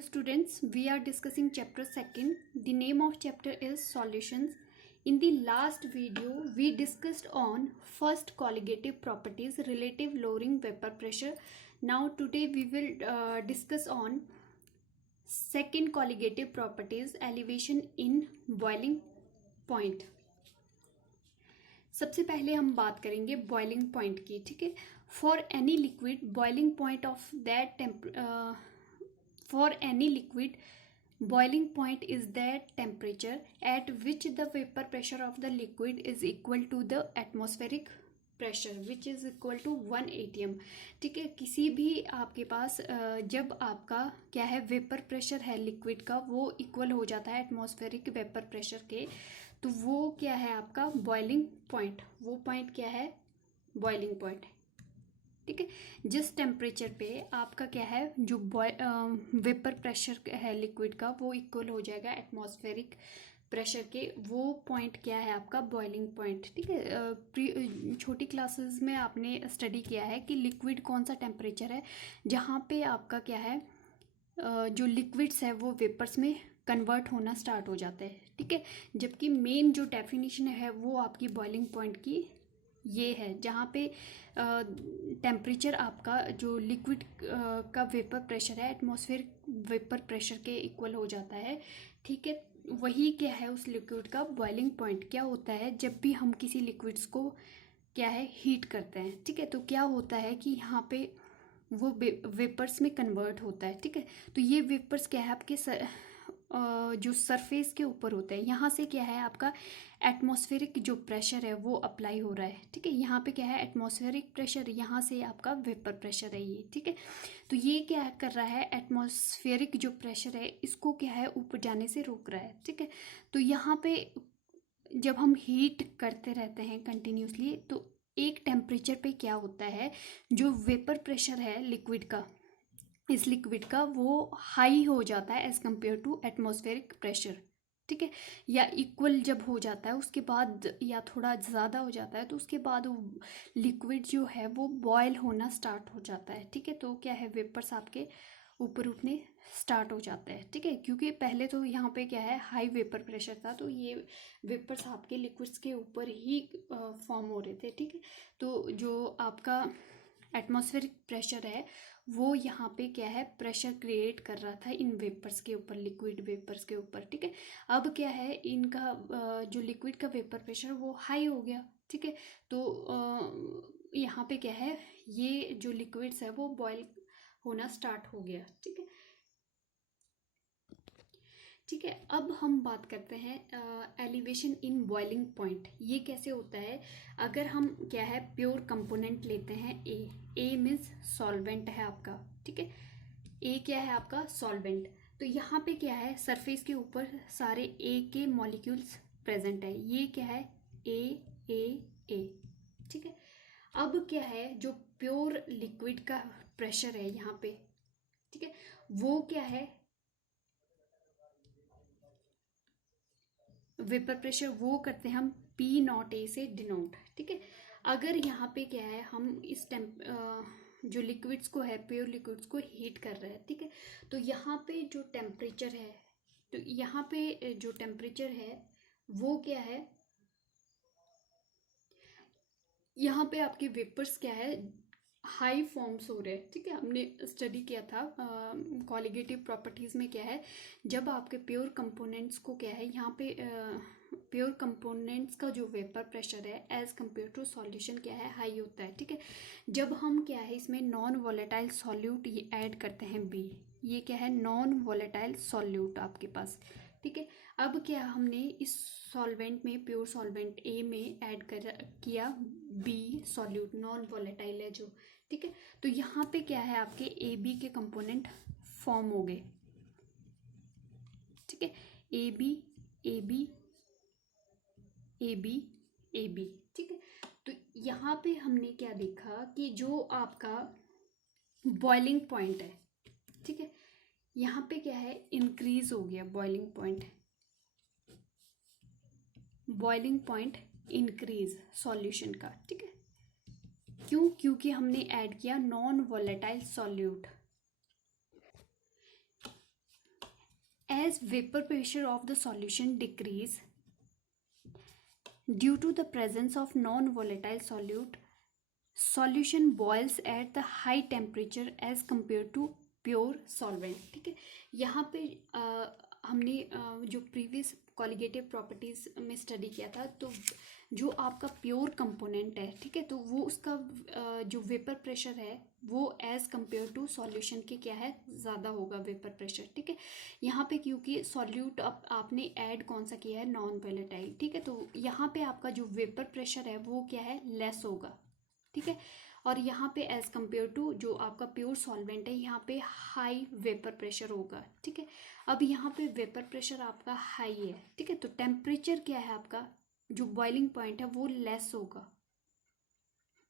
Hello students, we are discussing chapter 2nd. The name of chapter is solutions. In the last video, we discussed on first colligative properties, relative lowering vapor pressure. Now today we will discuss on second colligative properties, elevation in boiling point. सबसे पहले हम बात करेंगे boiling point की, ठीक है. For any liquid boiling point of that for any liquid, boiling point is that temperature at which the vapor pressure of the liquid is equal to the atmospheric pressure which is equal to 1 atm. ठीक है, किसी भी आपके पास जब आपका क्या है vapour pressure है लिक्विड का वो इक्वल हो जाता है एटमॉस्फेरिक वेपर प्रेशर के, तो वो क्या है आपका बॉइलिंग पॉइंट. वो पॉइंट क्या है बॉइलिंग पॉइंट, ठीक है. जिस टेम्परेचर पे आपका क्या है जो वेपर प्रेशर है लिक्विड का वो इक्वल हो जाएगा एटमॉस्फेरिक प्रेशर के, वो पॉइंट क्या है आपका बॉइलिंग पॉइंट. ठीक है, छोटी क्लासेस में आपने स्टडी किया है कि लिक्विड कौन सा टेम्परेचर है जहाँ पे आपका क्या है जो लिक्विड्स है वो वेपर्स में कन्वर्ट होना स्टार्ट हो जाते हैं. ठीक है, जबकि मेन जो डेफिनेशन है वो आपकी बॉइलिंग पॉइंट की ये है जहाँ पे टेम्परेचर आपका जो लिक्विड का वेपर प्रेशर है एटमॉस्फेयर वेपर प्रेशर के इक्वल हो जाता है. ठीक है, वही क्या है उस लिक्विड का बॉइलिंग पॉइंट. क्या होता है जब भी हम किसी लिक्विड्स को क्या है हीट करते हैं, ठीक है, तो क्या होता है कि यहाँ पे वो वेपर्स में कन्वर्ट होता है. ठीक है, तो ये वेपर्स क्या है आपके जो सरफेस के ऊपर होता है, यहाँ से क्या है आपका एटमॉस्फेरिक जो प्रेशर है वो अप्लाई हो रहा है. ठीक है, यहाँ पे क्या है एटमॉस्फेरिक प्रेशर, यहाँ से आपका वेपर प्रेशर है ये. ठीक है, तो ये क्या कर रहा है एटमॉस्फेरिक जो प्रेशर है इसको क्या है ऊपर जाने से रोक रहा है. ठीक है, तो यहाँ पे जब हम हीट करते रहते हैं कंटिन्यूसली तो एक टेम्परेचर पे क्या होता है जो वेपर प्रेशर है लिक्विड का, इस लिक्विड का वो हाई हो जाता है as compare to atmospheric pressure. ठीक है, या इक्वल जब हो जाता है उसके बाद या थोड़ा ज़्यादा हो जाता है तो उसके बाद लिक्विड जो है वो बॉयल होना स्टार्ट हो जाता है. ठीक है, तो क्या है वेपर्स आपके ऊपर उठने स्टार्ट हो जाता है. ठीक है, क्योंकि पहले तो यहाँ पे क्या है हाई वेपर प्रेशर था तो ये वेपर्स आपके लिक्विड्स के ऊपर ही फॉर्म हो रहे थे. ठीक है, तो जो आपका एटमॉस्फेरिक प्रेशर है वो यहाँ पे क्या है प्रेशर क्रिएट कर रहा था इन वेपर्स के ऊपर, लिक्विड वेपर्स के ऊपर. ठीक है, अब क्या है इनका जो लिक्विड का वेपर प्रेशर वो हाई हो गया. ठीक है, तो यहाँ पे क्या है ये जो लिक्विड्स है वो बॉयल होना स्टार्ट हो गया. ठीक है, ठीक है, अब हम बात करते हैं एलिवेशन इन बॉइलिंग पॉइंट. ये कैसे होता है अगर हम क्या है प्योर कंपोनेंट लेते हैं ए मीन्स सॉल्वेंट है आपका. ठीक है, ए क्या है आपका सॉल्वेंट. तो यहाँ पे क्या है सरफेस के ऊपर सारे ए के मॉलिक्यूल्स प्रेजेंट है. ये क्या है ए. ठीक है, अब क्या है जो प्योर लिक्विड का प्रेशर है यहाँ पे, ठीक है, वो क्या है वेपर प्रेशर वो करते हैं हम पी नॉट ए से डिनोट. ठीक है, अगर यहाँ पे क्या है हम इस जो लिक्विड्स को है प्योर लिक्विड्स को हीट कर रहे हैं. ठीक है, तो यहाँ पे जो टेम्परेचर है, तो यहाँ पे जो टेम्परेचर है वो क्या है यहाँ पे आपके वेपर्स क्या है हाई फॉर्म्स हो रहे हैं. ठीक है, हमने स्टडी किया था कॉलिगेटिव प्रॉपर्टीज में क्या है जब आपके प्योर कंपोनेंट्स को क्या है यहाँ पे प्योर कंपोनेंट्स का जो वेपर प्रेशर है एज कम्पेयर टू सॉल्यूशन क्या है हाई होता है. ठीक है, जब हम क्या है इसमें नॉन वॉलेटाइल सॉल्यूट ये ऐड करते हैं बी, ये क्या है नॉन वॉलेटाइल सॉल्यूट आपके पास. ठीक है, अब क्या हमने इस सॉल्वेंट में प्योर सॉल्वेंट ए में ऐड किया बी सॉल्यूट नॉन वॉलेटाइल है जो. ठीक है, तो यहाँ पे क्या है आपके ए बी के कंपोनेंट फॉर्म हो गए. ठीक है, A B A B A B A B. ठीक है, तो यहाँ पे हमने क्या देखा कि जो आपका बॉइलिंग पॉइंट है, ठीक है, यहाँ पे क्या है इंक्रीज हो गया boiling point. Boiling point increase solution का. ठीक है, क्यों, क्योंकि हमने ऐड किया non volatile solute. as vapor pressure of the solution decrease due to the presence of non-volatile solute, solution boils at the high temperature as compared to pure solvent. ठीक है, यहाँ पे हमने जो प्रीवियस कॉलिगेटिव प्रॉपर्टीज में study किया था, तो जो आपका प्योर कंपोनेंट है, ठीक है, तो वो उसका जो वेपर प्रेशर है वो एज कंपेयर टू सॉल्यूशन के क्या है, ज़्यादा होगा वेपर प्रेशर। ठीक है, यहाँ पे क्योंकि सॉल्यूट आपने ऐड कौन सा किया है, नॉन वोलेटाइल। ठीक है, तो यहाँ पे आपका जो वेपर प्रेशर है वो क्या है, लेस होगा। ठीक है, और यहाँ पे एज कंपेयर टू जो आपका प्योर सॉल्वेंट है, यहाँ पे हाई वेपर प्रेशर होगा। ठीक है, अब यहाँ पे वेपर प्रेशर आपका हाई है। ठीक है, तो टेम्परेचर क्या है आपका, जो बॉइलिंग पॉइंट है वो लेस होगा।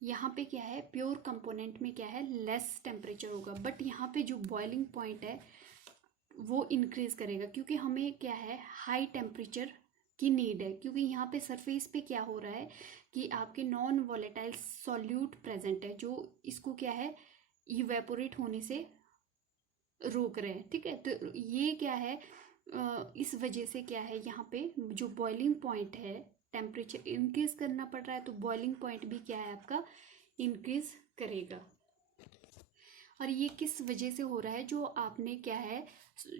यहाँ पे क्या है, प्योर कंपोनेंट में क्या है, लेस टेम्परेचर होगा, बट यहाँ पे जो बॉइलिंग पॉइंट है वो इंक्रीज करेगा, क्योंकि हमें क्या है, हाई टेम्परेचर की नीड है, क्योंकि यहाँ पे सरफेस पे क्या हो रहा है कि आपके नॉन वोलेटाइल सॉल्यूट प्रेजेंट है, जो इसको क्या है, इवेपोरेट होने से रोक रहे हैं। ठीक है, तो ये क्या है, इस वजह से क्या है, यहाँ पे जो बॉइलिंग पॉइंट है, टेम्परेचर इंक्रीज करना पड़ रहा है, तो बॉइलिंग पॉइंट भी क्या है आपका, इंक्रीज करेगा। और ये किस वजह से हो रहा है, जो आपने क्या है,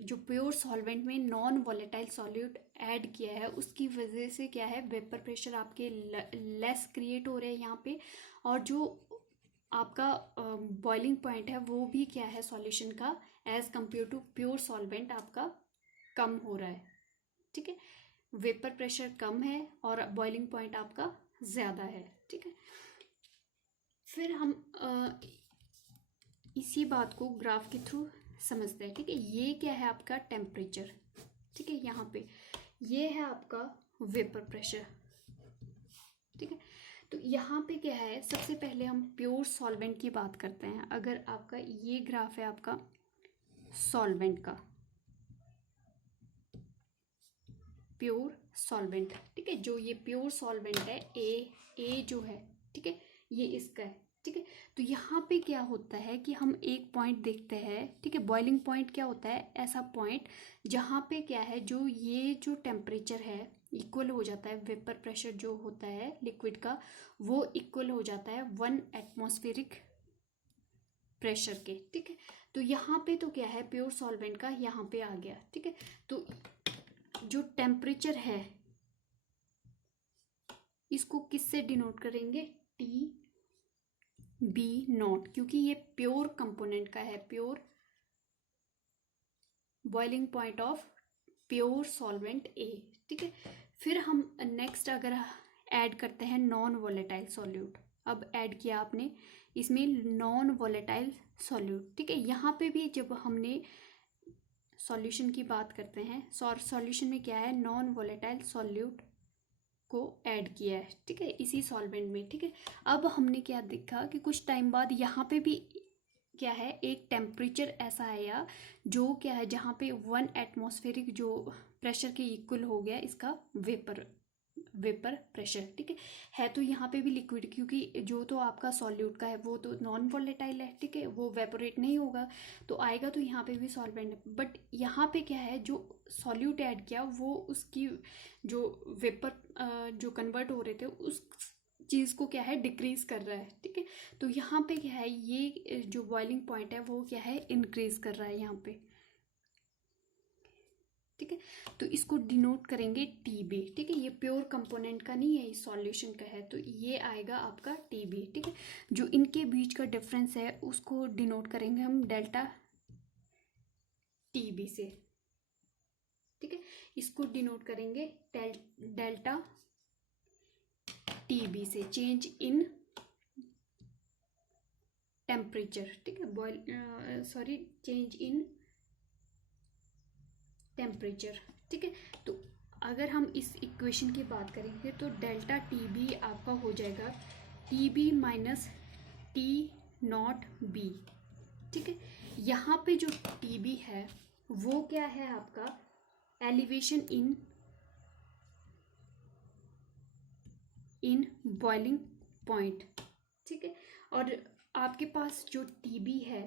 जो प्योर सॉल्वेंट में नॉन वोलेटाइल सॉल्यूट ऐड किया है, उसकी वजह से क्या है, वेपर प्रेशर आपके लेस क्रिएट हो रहे हैं यहाँ पे, और जो आपका बॉइलिंग पॉइंट है वो भी क्या है, सॉल्यूशन का as compare to pure solvent आपका कम हो रहा है। ठीक है, वेपर प्रेशर कम है और बॉइलिंग पॉइंट आपका ज़्यादा है। ठीक है, फिर हम इसी बात को ग्राफ के थ्रू समझते हैं। ठीक है, ये क्या है आपका टेम्परेचर। ठीक है, यहाँ पे ये है आपका वेपर प्रेशर। ठीक है, तो यहाँ पे क्या है, सबसे पहले हम प्योर सॉल्वेंट की बात करते हैं। अगर आपका ये ग्राफ है आपका सॉल्वेंट का, प्योर सॉल्वेंट। ठीक है, जो ये प्योर सॉल्वेंट है, ए जो है, ठीक है, ये इसका है। ठीक है, तो यहाँ पे क्या होता है कि हम एक पॉइंट देखते हैं। ठीक है, बॉइलिंग पॉइंट क्या होता है, ऐसा पॉइंट जहाँ पे क्या है, जो ये जो टेम्परेचर है इक्वल हो जाता है, वेपर प्रेशर जो होता है लिक्विड का वो इक्वल हो जाता है 1 एटमॉस्फेरिक प्रेशर के। ठीक है, तो यहाँ पे तो क्या है, प्योर सॉल्वेंट का यहाँ पे आ गया। ठीक है, तो जो टेम्परेचर है इसको किससे डिनोट करेंगे, टी बी नॉट, क्योंकि ये प्योर कंपोनेंट का है, pure boiling point of pure solvent A. ठीक है, फिर हम नेक्स्ट अगर ऐड करते हैं नॉन वोलेटाइल सॉल्यूट। अब ऐड किया आपने इसमें नॉन वोलेटाइल सॉल्यूट। ठीक है, यहाँ पे भी जब हमने सॉल्यूशन की बात करते हैं, सॉल्यूशन में क्या है, नॉन वोलेटाइल सॉल्यूट को ऐड किया है। ठीक है, इसी सॉल्वेंट में। ठीक है, अब हमने क्या देखा कि कुछ टाइम बाद यहाँ पे भी क्या है, एक टेम्परेचर ऐसा आया जो क्या है, जहाँ पे 1 एटमॉस्फेरिक जो प्रेशर के इक्वल हो गया इसका वेपर प्रेशर। ठीक है, तो यहाँ पे भी लिक्विड, क्योंकि जो तो आपका सॉल्यूट का है वो तो नॉन वोलेटाइल है। ठीक है, वो वेपोरेट नहीं होगा, तो आएगा तो यहाँ पे भी सॉल्वेंट, बट यहाँ पे क्या है, जो सॉल्यूट ऐड किया वो उसकी जो वेपर जो कन्वर्ट हो रहे थे उस चीज़ को क्या है, डिक्रीज कर रहा है। ठीक है, तो यहाँ पे क्या है, ये जो बॉइलिंग पॉइंट है वो क्या है, इंक्रीज कर रहा है यहाँ पे। ठीक है, तो इसको डिनोट करेंगे टीबी। ठीक है, ये प्योर कंपोनेंट का नहीं है, ये सॉल्यूशन का है, तो ये आएगा आपका टीबी। ठीक है, जो इनके बीच का डिफरेंस है उसको डिनोट करेंगे हम डेल्टा टीबी से। ठीक है, इसको डिनोट करेंगे डेल्टा टीबी से, चेंज इन टेम्परेचर। ठीक है, चेंज इन टेम्परेचर। ठीक है, तो अगर हम इस इक्वेशन की बात करेंगे तो डेल्टा टी बी आपका हो जाएगा T B minus T naught B. ठीक है, यहाँ पे जो टी बी है वो क्या है आपका, एलिवेशन इन बॉइलिंग पॉइंट। ठीक है, और आपके पास जो टी बी है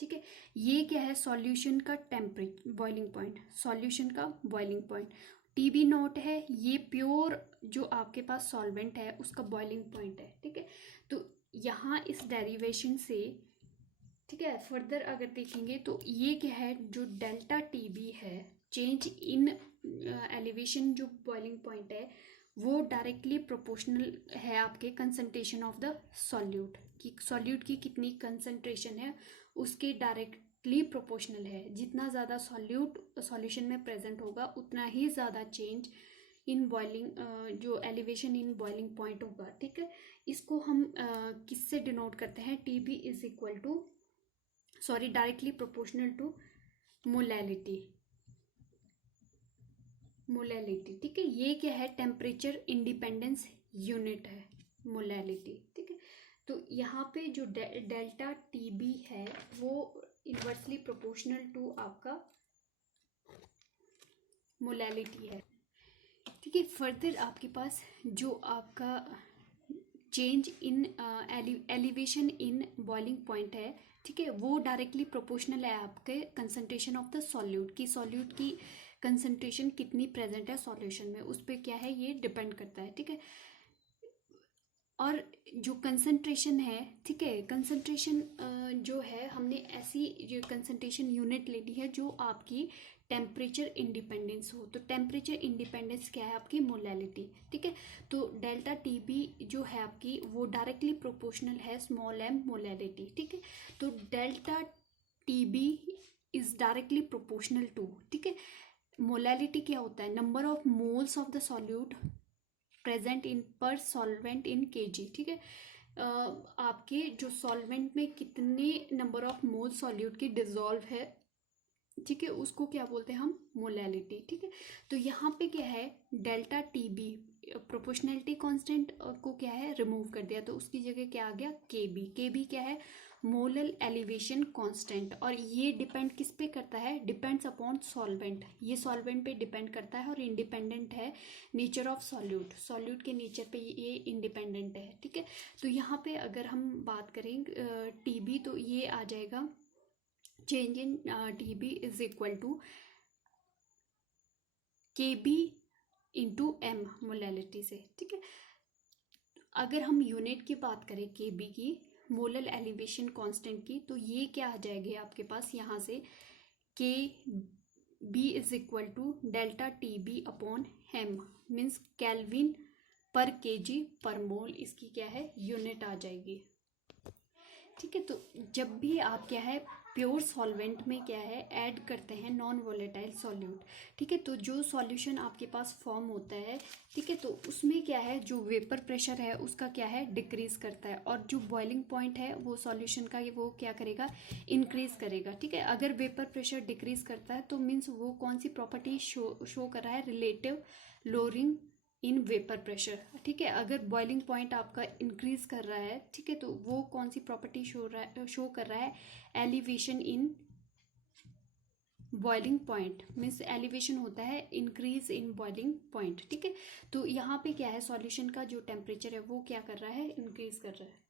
ठीक है। ये क्या है, सॉल्यूशन का टेम्परेचर बॉइलिंग पॉइंट, सॉल्यूशन का बॉइलिंग पॉइंट। TB नॉट है, ये प्योर जो आपके पास सॉल्वेंट है उसका बॉइलिंग पॉइंट है। ठीक है, तो यहाँ इस डेरिवेशन से, ठीक है, फर्दर अगर देखेंगे तो ये क्या है, जो डेल्टा TB है, चेंज इन एलिवेशन, जो बॉइलिंग पॉइंट है वो डायरेक्टली प्रोपोर्शनल है आपके कंसंट्रेशन ऑफ द सॉल्यूट की, सॉल्यूट की कितनी कंसंट्रेशन है उसके डायरेक्टली प्रोपोर्शनल है। जितना ज़्यादा सॉल्यूट सॉल्यूशन में प्रेजेंट होगा उतना ही ज़्यादा चेंज इन बॉइलिंग, जो एलिवेशन इन बॉइलिंग पॉइंट होगा। ठीक है, इसको हम किससे डिनोट करते हैं, TB is equal to, sorry, directly proportional to molality, molality. ठीक है, ये क्या है, टेम्परेचर इंडिपेंडेंस यूनिट है मोलैलिटी। ठीक है, तो यहाँ पे जो डेल्टा TB है वो इन्वर्सली प्रोपोर्शनल टू आपका मोलैलिटी है। ठीक है, फर्दर आपके पास जो आपका change in elevation in boiling point है, ठीक है, वो डायरेक्टली प्रोपोर्शनल है आपके कंसंट्रेशन ऑफ द सॉल्यूट की, सॉल्यूट की कंसंट्रेशन कितनी प्रेजेंट है सॉल्यूशन में, उस पर क्या है, ये डिपेंड करता है। ठीक है, और जो कंसंट्रेशन है, ठीक है, कंसंट्रेशन जो है, हमने ऐसी जो कंसंट्रेशन यूनिट ले ली है जो आपकी टेम्परेचर इंडिपेंडेंस हो। तो टेम्परेचर इंडिपेंडेंस क्या है, आपकी मोलैलिटी। ठीक है, तो डेल्टा TB जो है आपकी वो डायरेक्टली प्रोपोर्शनल है स्मॉल m मोलैलिटी। ठीक है, तो delta TB is directly proportional to, ठीक है, मोलैलिटी क्या होता है, number of moles of the solute present in per solvent in kg। ठीक है, आपके जो सॉल्वेंट में कितने नंबर ऑफ मोल सॉल्यूट की डिजॉल्व है, ठीक है, उसको क्या बोलते हैं हम, मोलैलिटी। ठीक है, तो यहाँ पे क्या है, डेल्टा TB प्रोपोर्शनैलिटी कांस्टेंट को क्या है, रिमूव कर दिया, तो उसकी जगह क्या आ गया, KB। KB क्या है, मोलल एलिवेशन कांस्टेंट, और ये डिपेंड किस पे करता है, डिपेंड्स अपॉन सॉल्वेंट, ये सॉल्वेंट पे डिपेंड करता है और इंडिपेंडेंट है नेचर ऑफ सॉल्यूट, सॉल्यूट के नेचर पे ये इंडिपेंडेंट है। ठीक है, तो यहाँ पे अगर हम बात करें TB, तो ये आ जाएगा, change in TB is equal to KB into M molality से। ठीक है, अगर हम यूनिट की बात करें KB की, मोलल एलिवेशन कांस्टेंट की, तो ये क्या आ जाएगी आपके पास यहाँ से, KB is equal to delta TB upon M, means kelvin per kg पर मोल, इसकी क्या है, यूनिट आ जाएगी। ठीक है, तो जब भी आप क्या है, प्योर सॉल्वेंट में क्या है, ऐड करते हैं नॉन वोलेटाइल सॉल्यूट, ठीक है, तो जो सॉल्यूशन आपके पास फॉर्म होता है, ठीक है, तो उसमें क्या है, जो वेपर प्रेशर है उसका क्या है, डिक्रीज करता है, और जो बॉइलिंग पॉइंट है वो सॉल्यूशन का वो क्या करेगा, इंक्रीज करेगा। ठीक है, अगर वेपर प्रेशर डिक्रीज करता है तो मीन्स वो कौन सी प्रॉपर्टी शो कर रहा है, relative lowering in vapour pressure. ठीक है, अगर बॉइलिंग पॉइंट आपका इंक्रीज कर रहा है, ठीक है, तो वो कौन सी प्रॉपर्टी शो कर रहा है, elevation in boiling point, means elevation होता है इंक्रीज इन बॉइलिंग पॉइंट। ठीक है, तो यहाँ पे क्या है, सॉल्यूशन का जो टेम्परेचर है वो क्या कर रहा है, इंक्रीज कर रहा है।